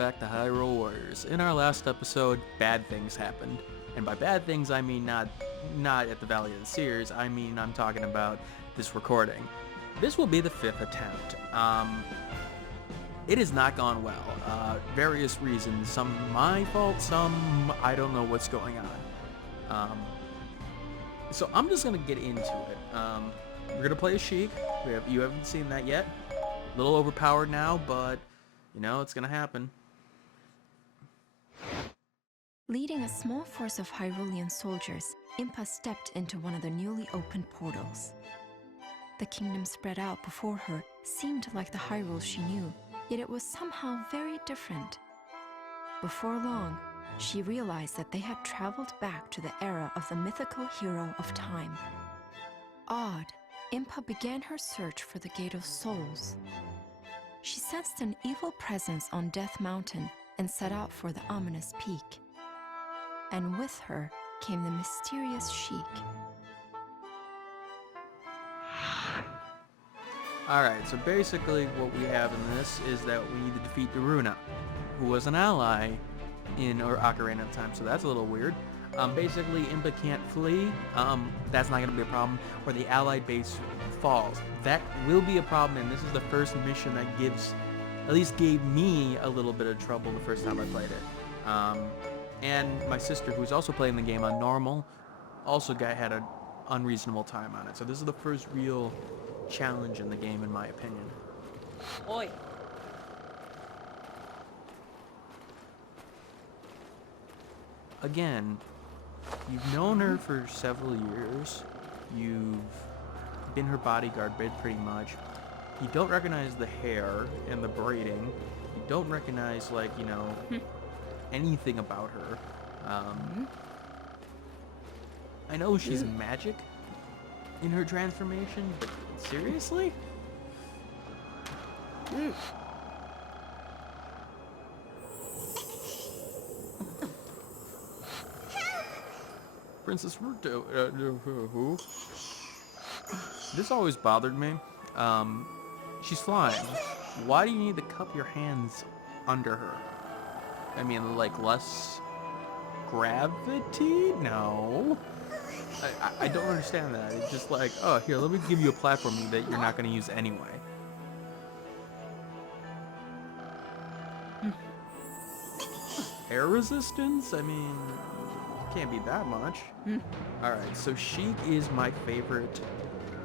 back to Hyrule Warriors. In our last episode, bad things happened. And by bad things, I mean not at the Valley of the Seers, I'm talking about this recording. This will be the 5th attempt. It has not gone well. Various reasons. Some my fault, some I don't know what's going on. So I'm just going to get into it. We're going to play a Sheik. You haven't seen that yet. A little overpowered now, but you know, it's going to happen. Leading a small force of Hyrulean soldiers, Impa stepped into one of the newly opened portals. The kingdom spread out before her seemed like the Hyrule she knew, yet it was somehow very different. Before long, she realized that they had traveled back to the era of the mythical hero of time. Awed, Impa began her search for the Gate of Souls. She sensed an evil presence on Death Mountain and set out for the ominous peak. And with her came the mysterious Sheik. Alright, so basically what we have in this is that we need to defeat Daruna, who was an ally in Ocarina of Time, so that's a little weird. Basically, Impa can't flee. That's not going to be a problem. Or the allied base falls. That will be a problem, and this is the first mission that at least gave me a little bit of trouble the first time I played it. And my sister, who's also playing the game on normal, also had an unreasonable time on it. So this is the first real challenge in the game, in my opinion. Oi. Again, you've known her for several years. You've been her bodyguard pretty much. You don't recognize the hair and the braiding. You don't recognize, like, you know, anything about her. I know she's magic in her transformation, but seriously? Princess Ruto, who? This always bothered me. She's flying. Why do you need to cup your hands under her? I mean, like, less gravity? No. I don't understand that. It's just like, oh, here, let me give you a platform that you're not going to use anyway. Air resistance? I mean, can't be that much. Alright, so Sheik is my favorite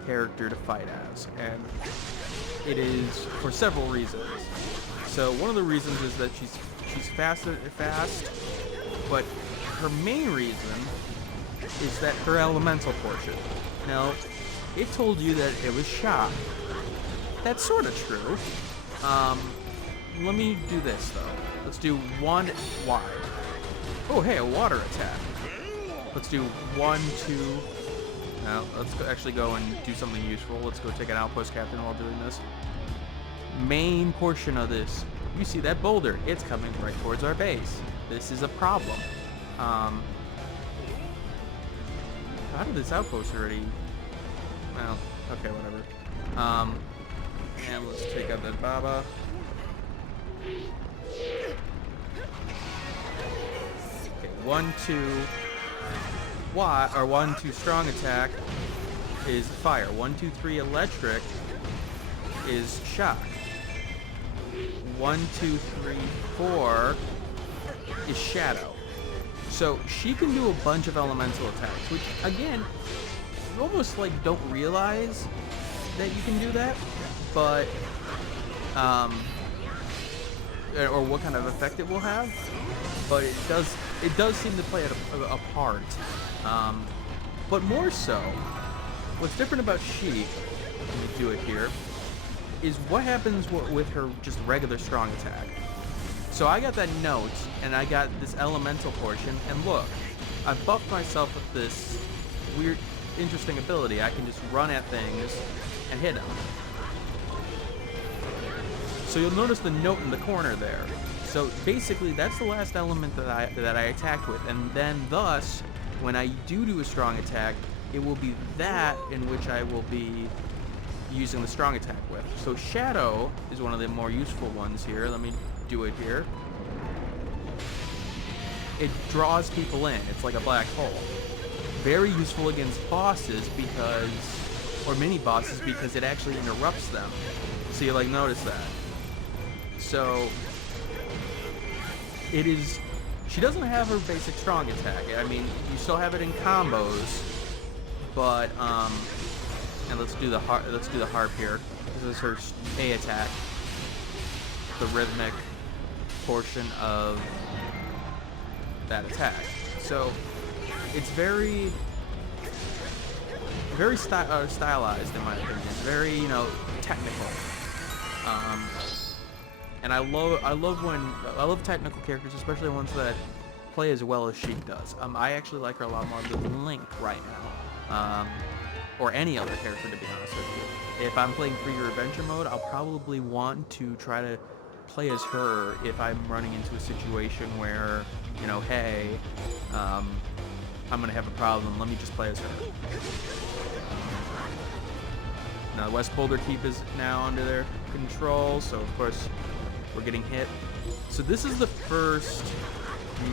character to fight as, and it is for several reasons. So one of the reasons is that she's fast, but her main reason is that her elemental portion. Now, it told you that it was shock. That's sort of true. Let me do this though. Let's do one wide. Oh, hey, a water attack. Let's do 1, 2. Now, let's actually go and do something useful. Let's go take an outpost captain while doing this. Main portion of this. You see that boulder? It's coming right towards our base. This is a problem. How did this outpost already? Well, okay, whatever. And let's take out that Baba. Okay, 1, 2. 1, 2 strong attack is fire. 1, 2, 3 electric is shock. 1, 2, 3, 4 is shadow. So she can do a bunch of elemental attacks, which again, you almost like don't realize that you can do that, but or what kind of effect it will have. But it does seem to play a part. But more so, what's different about Sheik, let me do it here, is what happens with her just regular strong attack. So I got that note, and I got this elemental portion, and look, I buffed myself with this weird, interesting ability. I can just run at things and hit them. So you'll notice the note in the corner there. So basically, that's the last element that I attacked with, and then thus, when I do a strong attack, it will be that in which I will be using the strong attack with. So Shadow is one of the more useful ones here. Let me do it here. it draws people in. It's like a black hole. Very useful against bosses because, or mini bosses, because it actually interrupts them. So you like notice that. So it is. She doesn't have her basic strong attack. I mean, you still have it in combos, but and let's do the harp here. This is her A attack, the rhythmic portion of that attack. So it's very stylized in my opinion. It's very, you know, technical. And I love technical characters, especially ones that play as well as Sheik does. I actually like her a lot more than Link right now, or any other character, to be honest with you. If I'm playing free or adventure mode, I'll probably want to try to play as her if I'm running into a situation where, you know, hey, I'm gonna have a problem. Let me just play as her. Now West Boulder Keep is now under their control, so of course we're getting hit. So this is the first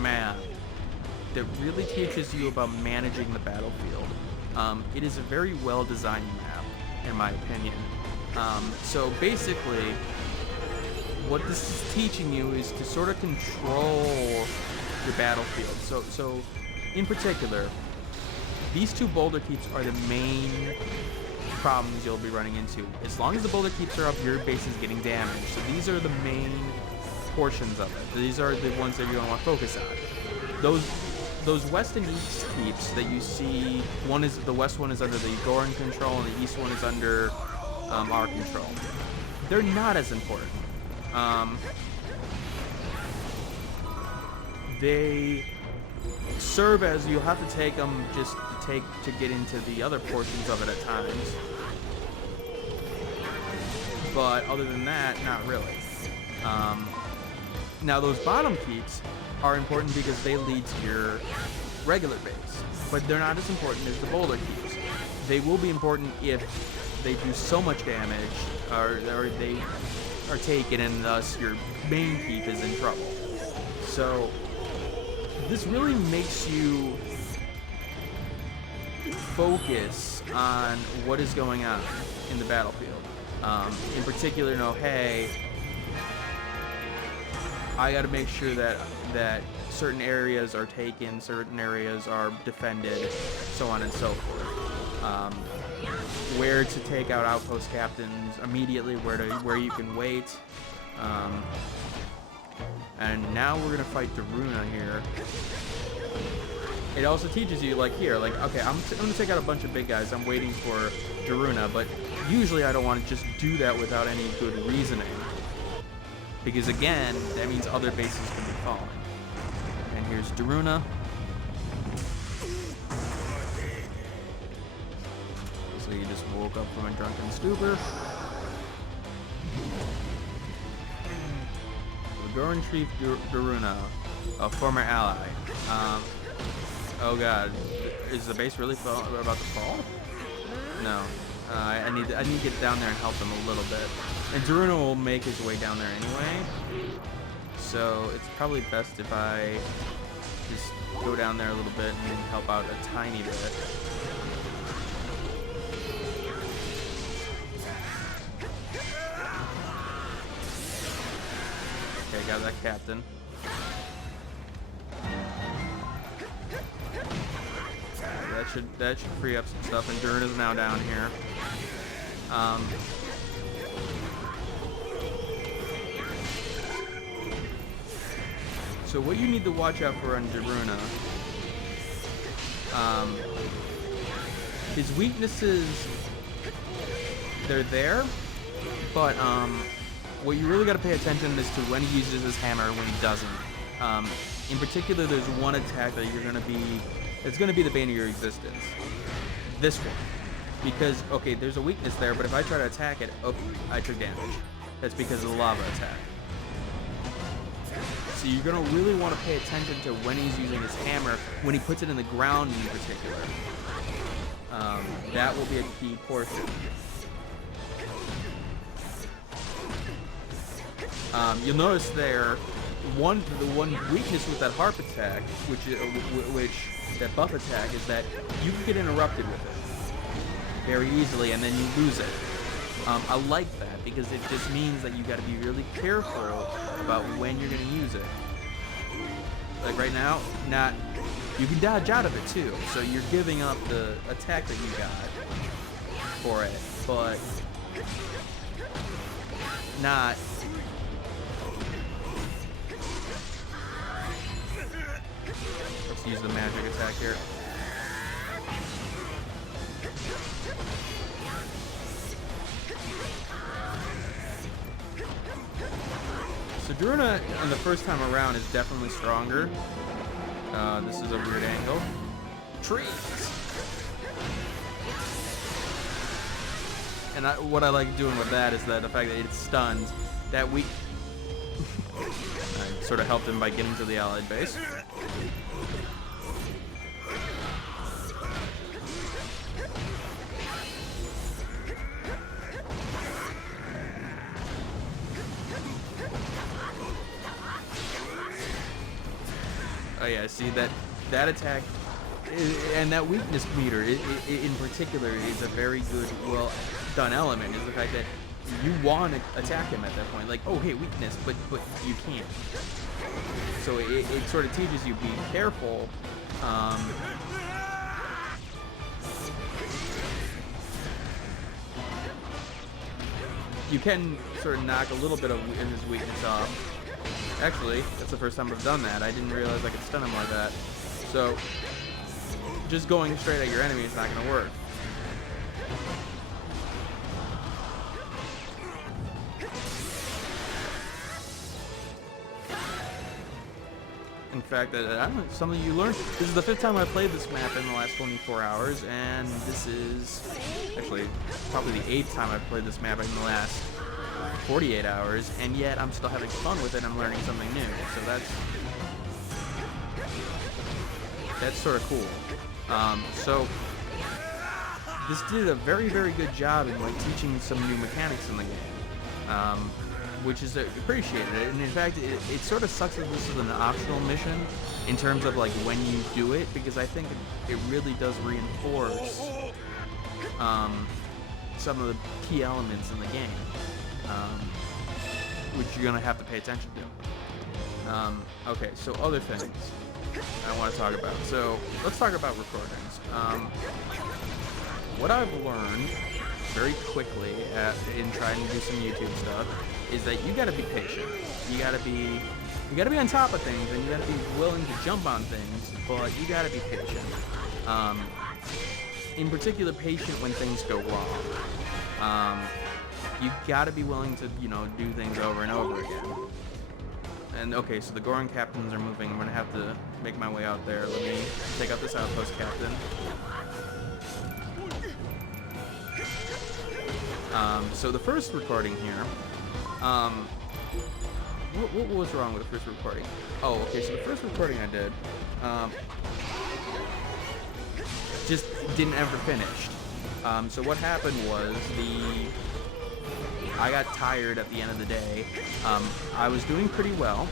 map that really teaches you about managing the battlefield. It is a very well-designed map, in my opinion. So basically, what this is teaching you is to sort of control your battlefield. So in particular, these two boulder keeps are the main problems you'll be running into. As long as the boulder keeps are up, your base is getting damaged. So these are the main portions of it. These are the ones that you're going to want to focus on. Those west and east keeps that you see, the west one is under the Goran control and the east one is under our control. They're not as important. They serve as, you'll have to take them just to get into the other portions of it at times. But other than that, not really. Now those bottom keeps are important because they lead to your regular base, but they're not as important as the boulder keeps. They will be important if they do so much damage, or they are taken, and thus your main keep is in trouble. So this really makes you focus on what is going on in the battlefield. In particular, know, hey, I got to make sure that certain areas are taken, certain areas are defended, so on and so forth. Where to take out outpost captains immediately, where you can wait. And now we're gonna fight Daruna here. It also teaches you, like here, like, okay, I'm gonna take out a bunch of big guys. I'm waiting for Daruna, but usually I don't want to just do that without any good reasoning. Because again, that means other bases can be falling. And here's Daruna. So he just woke up from a drunken stupor. The Goran Chief Daruna, a former ally. Oh god, is the base really about to fall? No. I need to get down there and help him a little bit. And Daruna will make his way down there anyway. So it's probably best if I just go down there a little bit and help out a tiny bit. Okay, got that captain. That should free up some stuff, and Daruna's now down here. So what you need to watch out for on Daruna, his weaknesses, they're there, but what you really got to pay attention is to when he uses his hammer and when he doesn't. In particular, there's one attack that it's going to be the bane of your existence. This one. Because, okay, there's a weakness there, but if I try to attack it, oh, I took damage. That's because of the lava attack. So you're going to really want to pay attention to when he's using his hammer, when he puts it in the ground in particular. That will be a key portion. You'll notice there, the one weakness with that harp attack, which that buff attack, is that you can get interrupted with it very easily, and then you lose it. I like that because it just means that you got to be really careful about when you're going to use it. Like right now, you can dodge out of it too, so you're giving up the attack that you got for it, but not. Let's use the magic attack here. So Druna, on the first time around, is definitely stronger. This is a weird angle. Trees! And what I like doing with that is that the fact that it's stunned, that I sort of helped him by getting to the allied base. Oh yeah, see that attack and that weakness meter in particular is a very good, well done element. Is the fact that you want to attack him at that point, like, oh hey, weakness, but you can't. So it sort of teaches you be careful. You can sort of knock a little bit of his weakness off. Actually, that's the first time I've done that. I didn't realize I could stun him like that. So, just going straight at your enemy is not going to work. In fact, I don't know, something you learned. This is the 5th time I played this map in the last 24 hours, and this is actually probably the 8th time I've played this map in the last 48 hours, and yet I'm still having fun with it. I'm learning something new, so that's sort of cool. So this did a very, very good job in like teaching some new mechanics in the game, which is appreciated. And in fact, it sort of sucks that this is an optional mission in terms of like when you do it, because I think it really does reinforce some of the key elements in the game. Which you're going to have to pay attention to. Okay, so other things I want to talk about. So let's talk about recordings. What I've learned very quickly in trying to do some YouTube stuff is that you got to be patient. You got to be on top of things, and you got to be willing to jump on things, but you got to be patient. In particular, patient when things go wrong. You gotta be willing to, do things over and over again. And okay, so the Goron captains are moving. I'm gonna have to make my way out there. Let me take out this outpost captain. So the first recording here, what was wrong with the first recording? Oh, okay, so the first recording I did, just didn't ever finish. So what happened was I got tired at the end of the day. I was doing pretty well,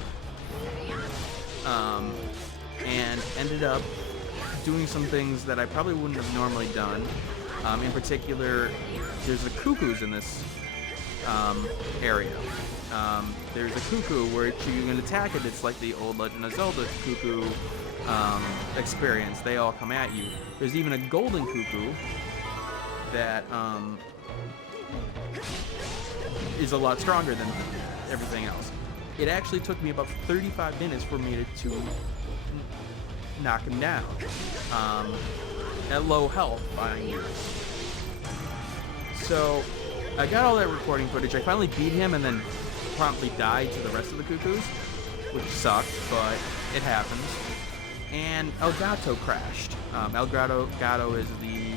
and ended up doing some things that I probably wouldn't have normally done. In particular, there's the cuckoos in this area. There's a cuckoo where you can attack it. It's like the old Legend of Zelda cuckoo experience. They all come at you. There's even a golden cuckoo that is a lot stronger than everything else. It actually took me about 35 minutes for me to knock him down at low health, mind you. So I got all that recording footage. I finally beat him and then promptly died to the rest of the cuckoos, which sucked, but it happens. And Elgato crashed. Elgato is the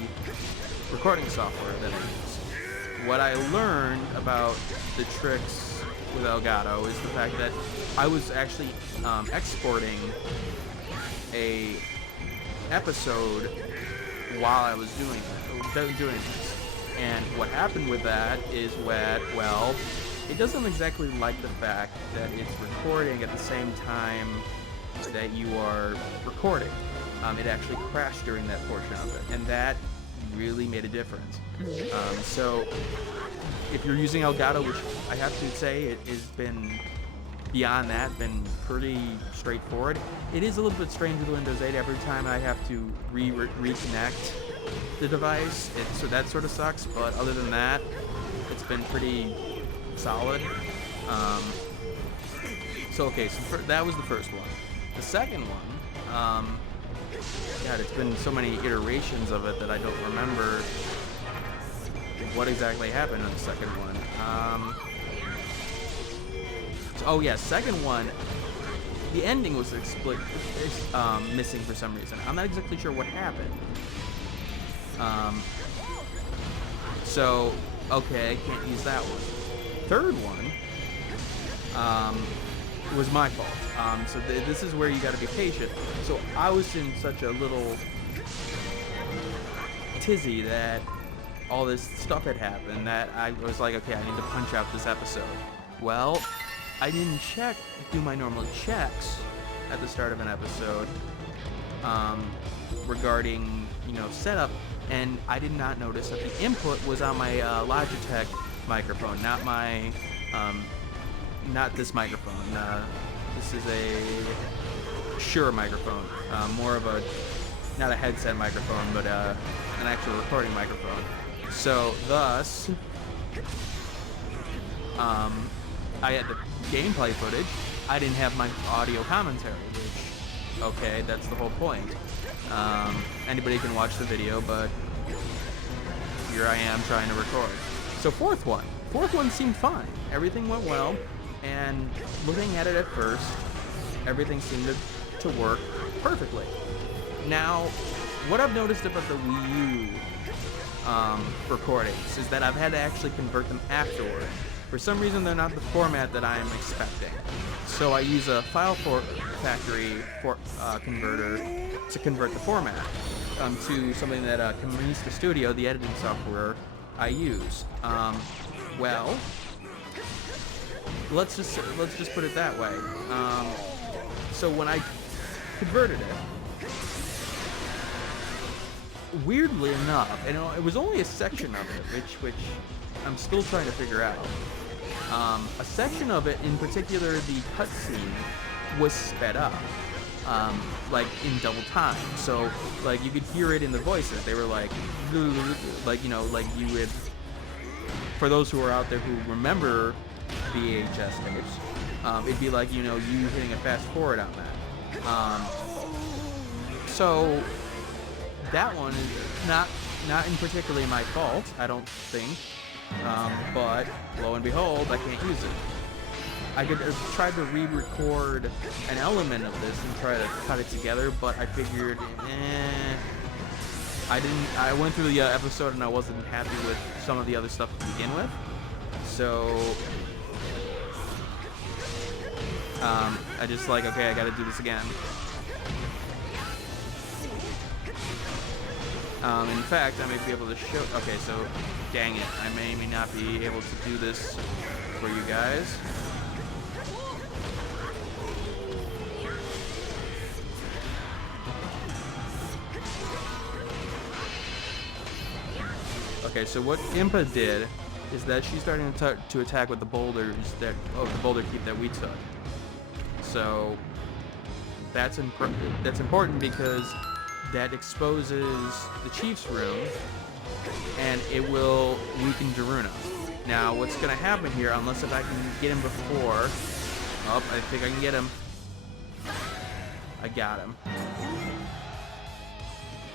recording software that I use. What I learned about the tricks with Elgato is the fact that I was actually exporting a episode while I was doing this. And what happened with that is well, it doesn't exactly like the fact that it's recording at the same time that you are recording. It actually crashed during that portion of it, and that really made a difference. So if you're using Elgato, which I have to say it has been beyond that, been pretty straightforward. It is a little bit strange with Windows 8 every time I have to reconnect the device, so that sort of sucks, but other than that, it's been pretty solid. So that was the first one. The second one, God, it's been so many iterations of it that I don't remember what exactly happened in the second one. Second one, the ending was missing for some reason. I'm not exactly sure what happened. Okay, I can't use that one. Third one, was my fault. This is where you gotta be patient. So I was in such a little tizzy that all this stuff had happened that I was like, okay, I need to punch out this episode. Well, I didn't do my normal checks at the start of an episode regarding, setup, and I did not notice that the input was on my Logitech microphone, not this microphone. This is a Shure microphone, more of not a headset microphone, but an actual recording microphone. So thus, I had the gameplay footage. I didn't have my audio commentary, which, okay, that's the whole point. Anybody can watch the video, but here I am trying to record. So fourth one seemed fine. Everything went well, and looking at it at first, everything seemed to work perfectly. Now, what I've noticed about the Wii U recordings is that I've had to actually convert them afterward. For some reason, they're not the format that I am expecting. So I use a file factory converter to convert the format to something that Camista Studio, the editing software I use. Well, let's just put it that way. So when I converted it, weirdly enough, and it was only a section of it, which I'm still trying to figure out. A section of it, in particular, the cutscene, was sped up, like in double time. So, like, you could hear it in the voices. They were like you would. For those who are out there who remember VHS tapes, it'd be like you hitting a fast forward on that. So that one is not in particularly my fault, I don't think. But lo and behold, I can't use it. I could have tried to re-record an element of this and try to cut it together, but I figured, I went through the episode and I wasn't happy with some of the other stuff to begin with. So, I just okay, I gotta do this again. In fact, I may be able to show... Okay, so, dang it. I may not be able to do this for you guys. Okay, so what Impa did is that she's starting to attack with the boulders the boulder keep that we took. So, that's important because that exposes the Chief's room, and it will weaken Daruna. Now, what's going to happen here, unless if I can get him before... Oh, I think I can get him. I got him.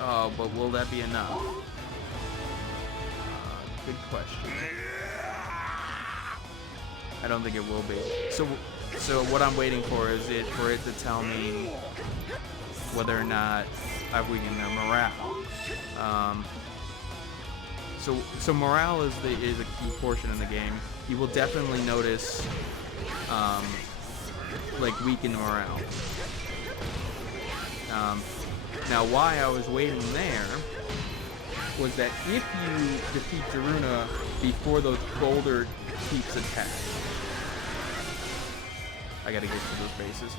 Oh, but will that be enough? Good question. I don't think it will be. So what I'm waiting for is for it to tell me whether or not I've weakened their morale. So morale is a key portion in the game. You will definitely notice weakened morale. Now why I was waiting there was that if you defeat Daruna before those boulder keeps attack, I gotta get to those bases.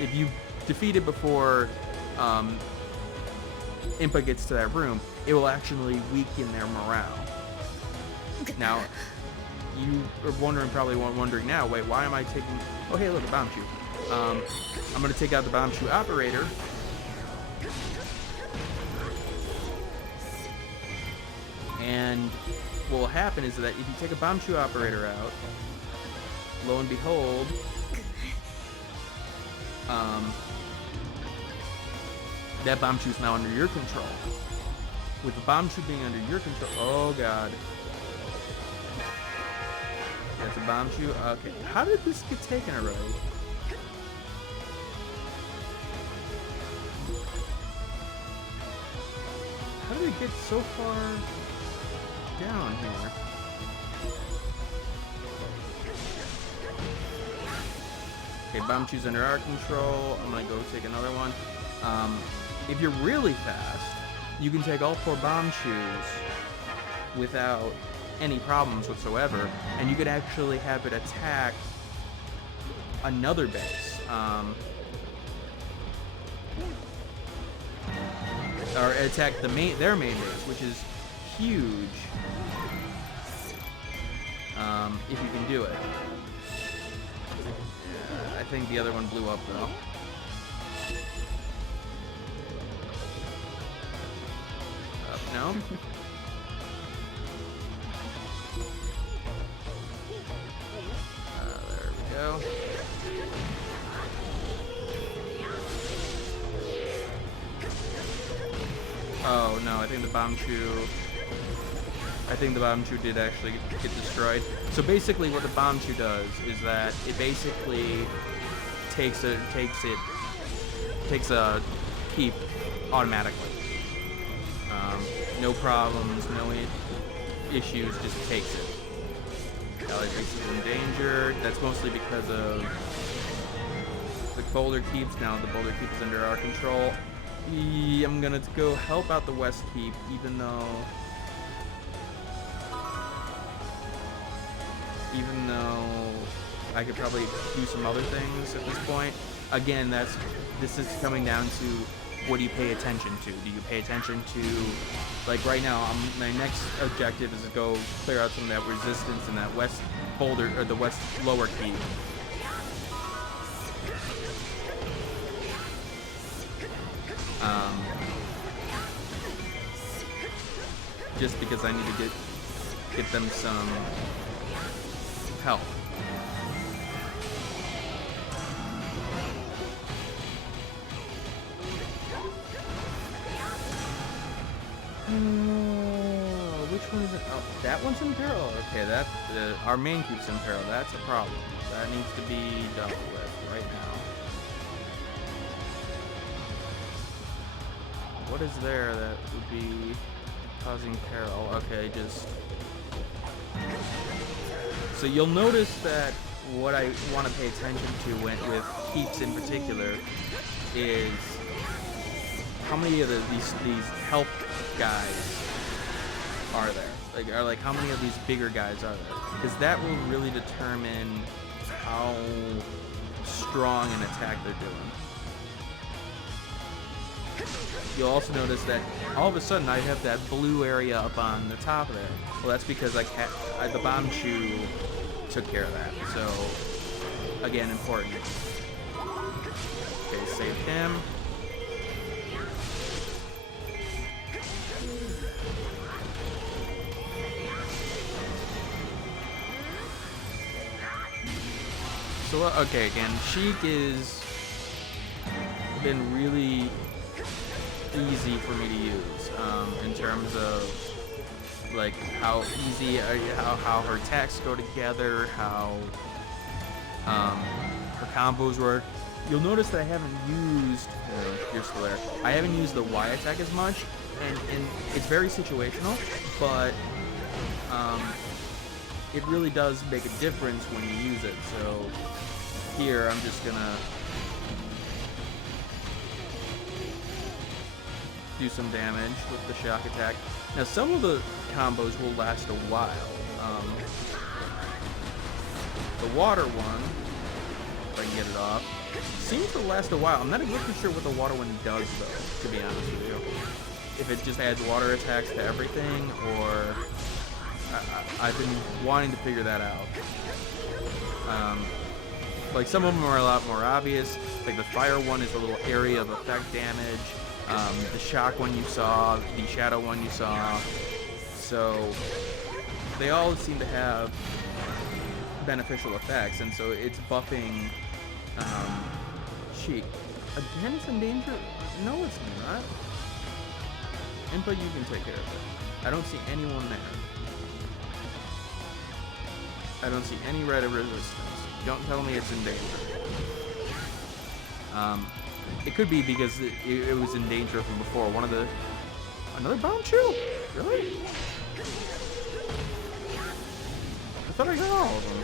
If you defeat it before Impa gets to that room, it will actually weaken their morale. Now, you are probably wondering now, wait, why am I taking... Oh, hey, look, a bomb shoe. I'm going to take out the bomb shoe operator. And what will happen is that if you take a bomb shoe operator out, lo and behold, that bomb shoe is now under your control. With the bomb shoe being under your control, oh god. That's a bomb shoe. Okay, how did this get taken already? How did it get so far down here? Okay, bomb shoe's under our control. I'm gonna go take another one. If you're really fast, you can take all 4 bomb shoes without any problems whatsoever, and you could actually have it attack another base, or attack their main base, which is huge. If you can do it. I think the other one blew up though. No? There we go. Oh no, I think the bomb shoe did actually get destroyed. So basically what the bomb shoe does is that it basically takes a keep automatically. No problems, no issues, just takes it. Allied base is in danger. That's mostly because of the boulder keeps. Now the boulder keep is under our control. I'm gonna go help out the west keep, even though I could probably do some other things at this point. Again, this is coming down to what do you pay attention to? Do you pay attention to, like right now, my next objective is to go clear out some of that resistance in that west boulder, or the west lower keep. Just because I need to get them some help. Which one is it? Oh, that one's in peril. Okay, that our main keep's in peril. That's a problem. That needs to be dealt with right now. What is there that would be causing peril? Okay, just... So you'll notice that what I want to pay attention to with keeps in particular is how many of these health guys are there? Like how many of these bigger guys are there? Because that will really determine how strong an attack they're doing. You'll also notice that all of a sudden I have that blue area up on the top of there. Well, that's because the bomb shoe took care of that. So, again, important. Okay, save him. So, okay, again, Sheik is been really easy for me to use in terms of like how easy, how her attacks go together, how her combos work. You'll notice that I haven't used, you're still there, I haven't used the Y attack as much, and it's very situational, but it really does make a difference when you use it. So here I'm just gonna do some damage with the shock attack. Now some of the combos will last a while. The water one, if I can get it off, seems to last a while. I'm not exactly sure what the water one does, though, to be honest with you. If it just adds water attacks to everything, or... I've been wanting to figure that out. Like, some of them are a lot more obvious. Like, the fire one is a little area of effect damage. The shock one you saw, the shadow one you saw. So, they all seem to have beneficial effects, and so it's buffing Sheik. Again, it's in danger? No, it's not. Impa, you can take care of it. I don't see anyone there. I don't see any red resistance. Don't tell me it's in danger. It could be because it was in danger from before. Another bomb chew? Really? I thought I got all of them.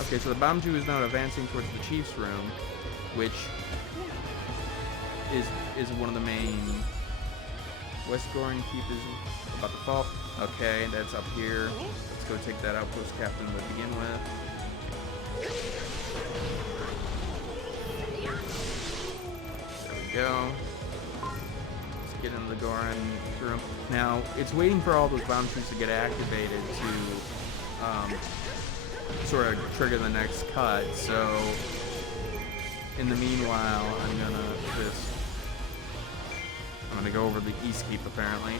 Okay, so the bomb chew is now advancing towards the chief's room, which is one of the main... West Goring Keep is about to fall. Okay, that's up here. Let's go take that outpost captain to begin with. There we go. Let's get into the Goron room. Now, it's waiting for all those bomb trees to get activated to sort of trigger the next cut, so in the meanwhile, I'm gonna go over the East Keep, apparently.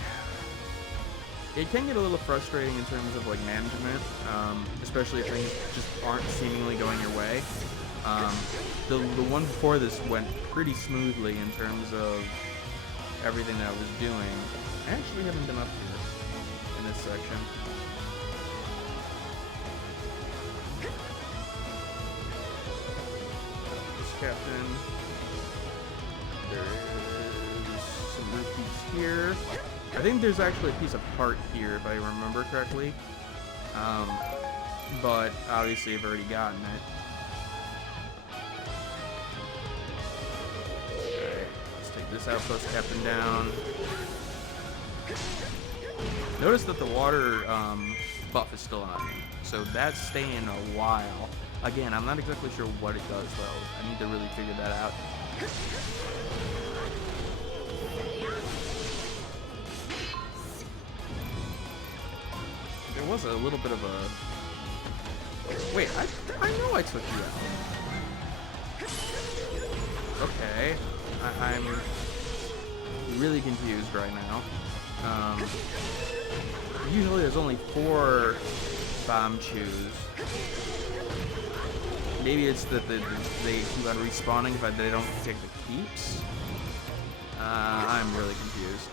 It can get a little frustrating in terms of, like, management, especially if things just aren't seemingly going your way. The one before this went pretty smoothly in terms of everything that I was doing. I actually haven't been up here in this section. This captain. There is some rupees here. I think there's actually a piece of heart here, if I remember correctly. But obviously I've already gotten it. Okay, let's take this outpost captain down. Notice that the water buff is still on me, so that's staying a while. Again, I'm not exactly sure what it does, though. I need to really figure that out. There was a little bit of a... Wait, I know I took you out. Okay. I'm really confused right now. Usually there's only 4 bomb chews. Maybe it's that they keep on respawning if they don't take the keeps. I'm really confused.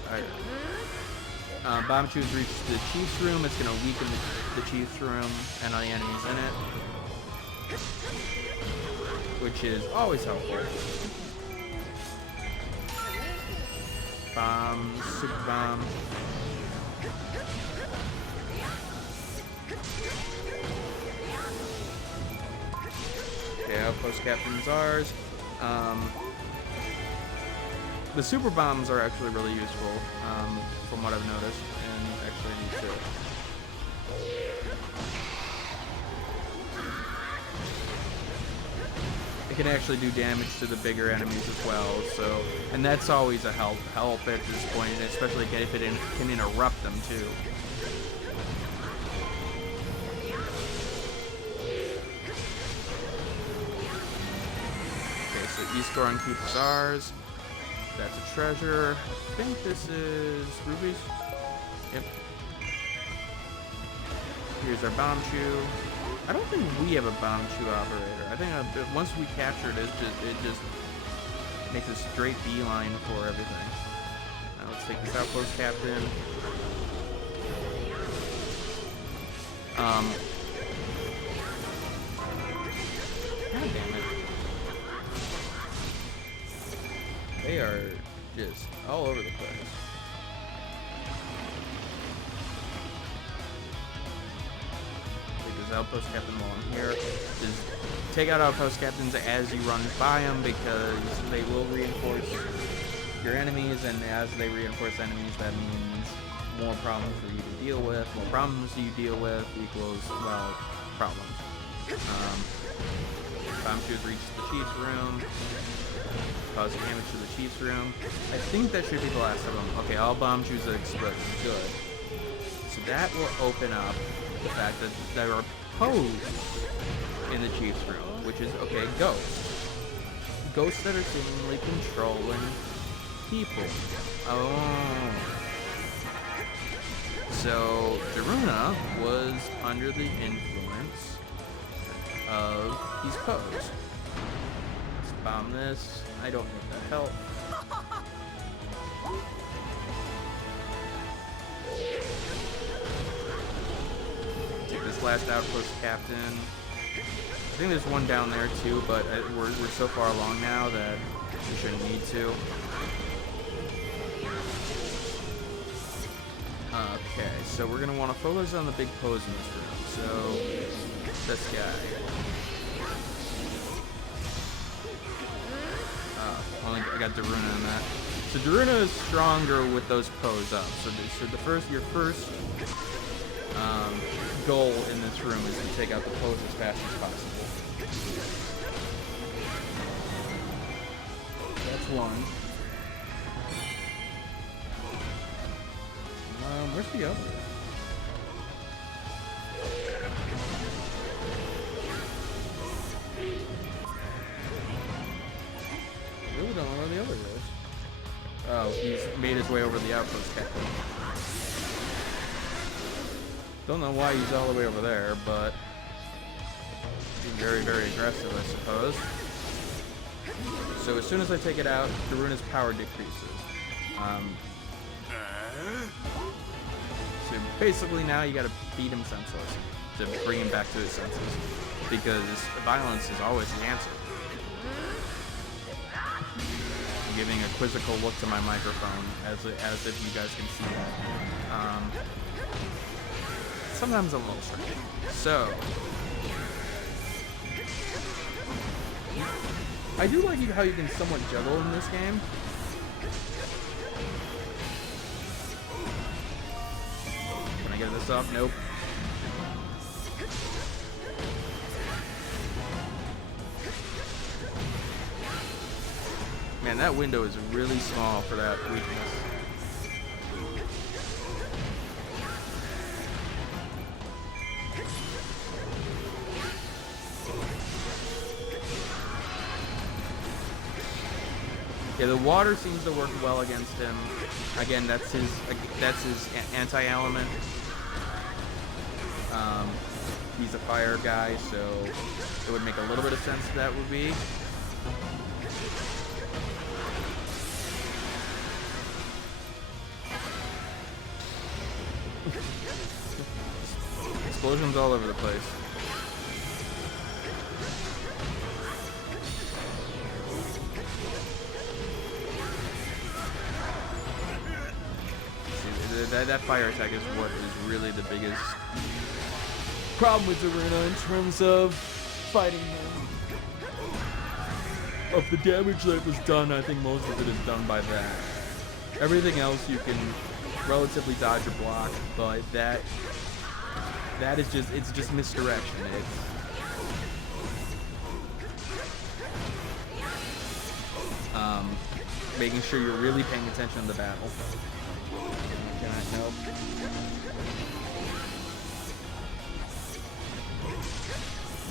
Bomb chews reach the chief's room. It's going to weaken the chief's room and all the enemies in it, which is always helpful. Bomb, super bomb. Okay, outpost captain's ours. The super bombs are actually really useful, from what I've noticed, and actually need to... It can actually do damage to the bigger enemies as well, so... And that's always a help at this point, especially if it can interrupt them, too. Okay, so East Goron keeps ours. That's a treasure. I think this is rubies. Yep. Here's our bomb chew. I don't think we have a bomb chew operator. I think once we capture it, it just makes a straight beeline for everything. Now let's take this outpost captain. God damn it. They are just all over the place. Take this outpost captain while I'm here. Just take out outpost captains as you run by them because they will reinforce your enemies, and as they reinforce enemies, that means more problems for you to deal with. More problems you deal with equals, well, problems. Bomb shoes reach the chief's room, cause damage to the chief's room. I think that should be the last of them. Okay, all bomb shoes are exploded. Good. So that will open up the fact that there are poes in the chief's room, which is, okay, ghosts. Ghosts that are seemingly controlling people. Oh. So, Daruna was under the influence of these poes. Let's bomb this. I don't need that help. Take this last outpost, Captain. I think there's one down there too, but we're so far along now that we shouldn't need to. Okay, so we're gonna want to focus on the big pose in this room. So this guy. I got Daruna in that. So Daruna is stronger with those pose up. So your first goal in this room is to take out the pose as fast as possible. That's one. Where's the other? Really don't know where the other is. Oh, he's made his way over the outpost, Captain. Don't know why he's all the way over there, but he's very, very aggressive, I suppose. So as soon as I take it out, Daruna's power decreases. So basically now you gotta beat him senseless to bring him back to his senses, because violence is always the answer. I'm giving a quizzical look to my microphone as if you guys can see that. Sometimes I'm a little strange. So I do like how you can somewhat juggle in this game. Can I get this off? Nope. Man, that window is really small for that weakness. Yeah, the water seems to work well against him. Again, that's his anti-element. He's a fire guy, so it would make a little bit of sense that would be. Explosions all over the place. That fire attack is what is really the biggest problem with Daruna in terms of fighting him. Of the damage that was done, I think most of it is done by that. Everything else you can relatively dodge or block, but that is just misdirection. It's making sure you're really paying attention to the battle. Nope.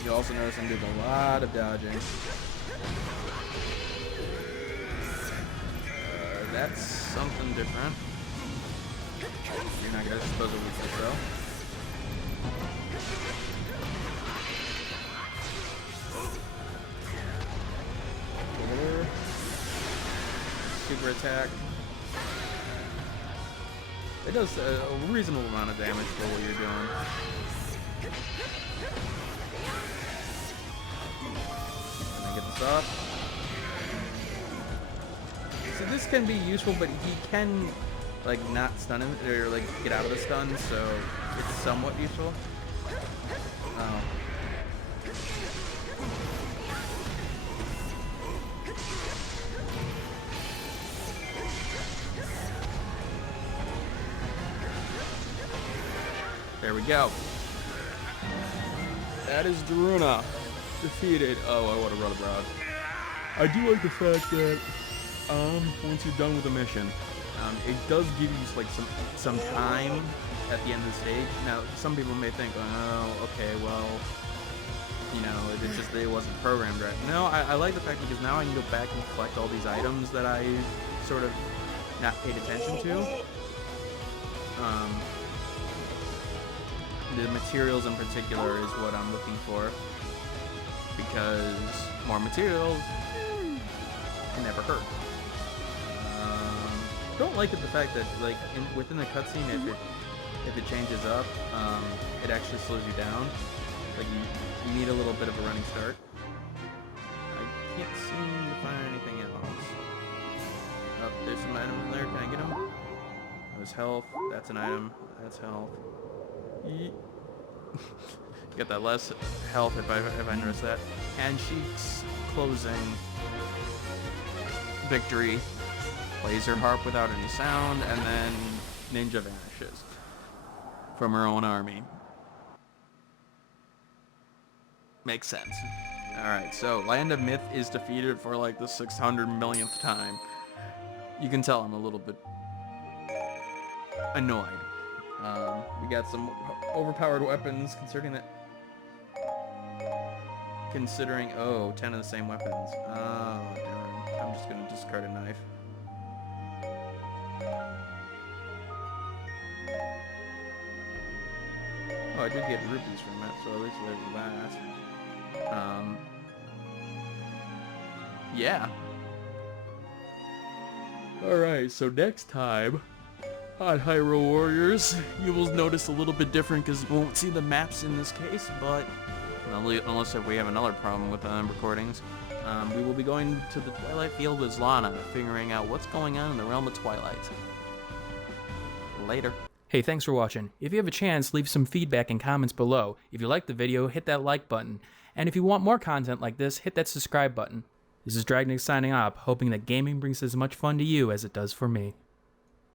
You also notice I'm doing a lot of dodging. That's something different. You're not gonna suppose a weakness though. Over. Super attack. It does a reasonable amount of damage for what you're doing. Let me get this off. So this can be useful, but he can, like, not stun him, or, like, get out of the stun, so it's somewhat useful. Oh. we go. That is Daruna. Defeated. Oh, I want to run abroad. I do like the fact that once you're done with the mission, it does give you like some time at the end of the stage. Now, some people may think, oh, okay, well, you know, it wasn't programmed right. No, I like the fact because now I can go back and collect all these items that I sort of not paid attention to. The materials in particular is what I'm looking for, because more materials can never hurt. Don't like it the fact that like within the cutscene, if it changes up, it actually slows you down. Like you need a little bit of a running start. I can't seem to find anything else. Oh, there's some items in there. Can I get them? There's health. That's an item. That's health. Get that less health if I notice that. And she's closing. Victory. Plays her harp without any sound, and then Ninja vanishes from her own army. Makes sense. Alright, so Land of Myth is defeated for like the 600 millionth time. You can tell I'm a little bit annoyed. We got some overpowered weapons, considering, oh, 10 of the same weapons. Oh, darn. I'm just gonna discard a knife. Oh, I did get rupees from it, so at least there's that. Yeah. Alright, so next time on Hyrule Warriors, you will notice a little bit different because you won't see the maps in this case, but unless if we have another problem with recordings, we will be going to the Twilight Field with Lana, figuring out what's going on in the Realm of Twilight. Later. Hey, thanks for watching. If you have a chance, leave some feedback and comments below. If you liked the video, hit that like button. And if you want more content like this, hit that subscribe button. This is Dragonix signing off, hoping that gaming brings as much fun to you as it does for me.